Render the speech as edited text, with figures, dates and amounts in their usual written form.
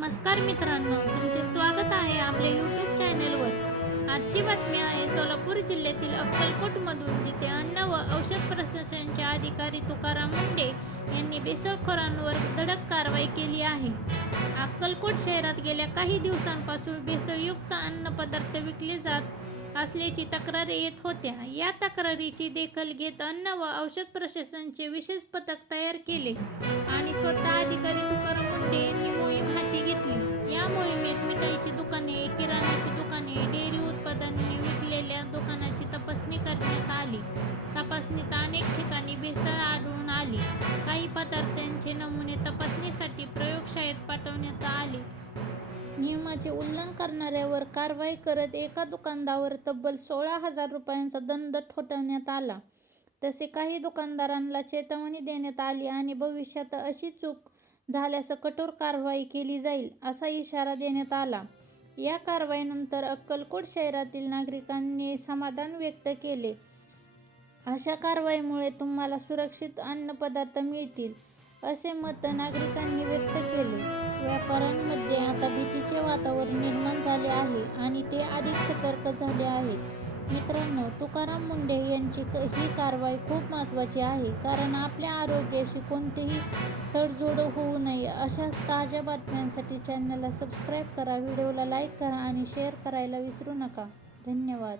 नमस्कार मित्रांनो, तुमचे स्वागत आहे आपल्या यूट्यूब चॅनलवर. आजची बातमी आहे सोलापूर जिल्ह्यातील अक्कलकोटमधून, जिथे अन्न व औषध प्रशासनाचे अधिकारी तुकाराम मुंढे यांनी भेसळखोरांवर धडक कारवाई केली आहे. अक्कलकोट शहरात गेल्या काही दिवसांपासून भेसळयुक्त अन्नपदार्थ विकले जात असल्याची तक्रारी येत होत्या. या तक्रारीची दखल घेत अन्न व औषध प्रशासनाचे विशेष पथक तयार केले आणि स्वतः अधिकारी तुकाराम मुंढे यांनी मोहीम हाती घेतली. या मोहिमेत मिठाईची दुकाने, किराण्याची दुकाने, डेअरी उत्पादनांनी विकलेल्या दुकानांची तपासणी करण्यात आली. तपासणीत अनेक ठिकाणी भेसळ आढळून आली. काही पदार्थांचे नमुने तपासणीसाठी प्रयोगशाळेत पाठवण्यात आले. नियमाचे उल्लंघन करणाऱ्यांवर कारवाई करत एका दुकानदारावर तब्बल 16,000 रुपयांचा दंड ठोठावण्यात आला. तसे काही दुकानदारांना चेतावणी देण्यात आली आणि भविष्यात अशी चूक झाल्यास कठोर कारवाई केली जाईल, असा इशारा देण्यात आला. या कारवाईनंतर अक्कलकोट शहरातील नागरिकांनी समाधान व्यक्त केले. अशा कारवाईमुळे तुम्हाला सुरक्षित अन्नपदार्थ मिळतील, असे मत नागरिकांनी व्यक्त केले. व्यापाऱ्यांमध्ये आता भीतीचे वातावरण निर्माण झाले आहे आणि ते अधिक सतर्क झाले आहेत. मित्रांनो, तुकाराम मुंढे यांची ही कारवाई खूप महत्त्वाची आहे, कारण आपल्या आरोग्याशी कोणतीही तडजोड होऊ नये. अशा ताज्या बातम्यांसाठी चॅनलला सबस्क्राईब करा, व्हिडिओला लाईक करा आणि शेअर करायला विसरू नका. धन्यवाद.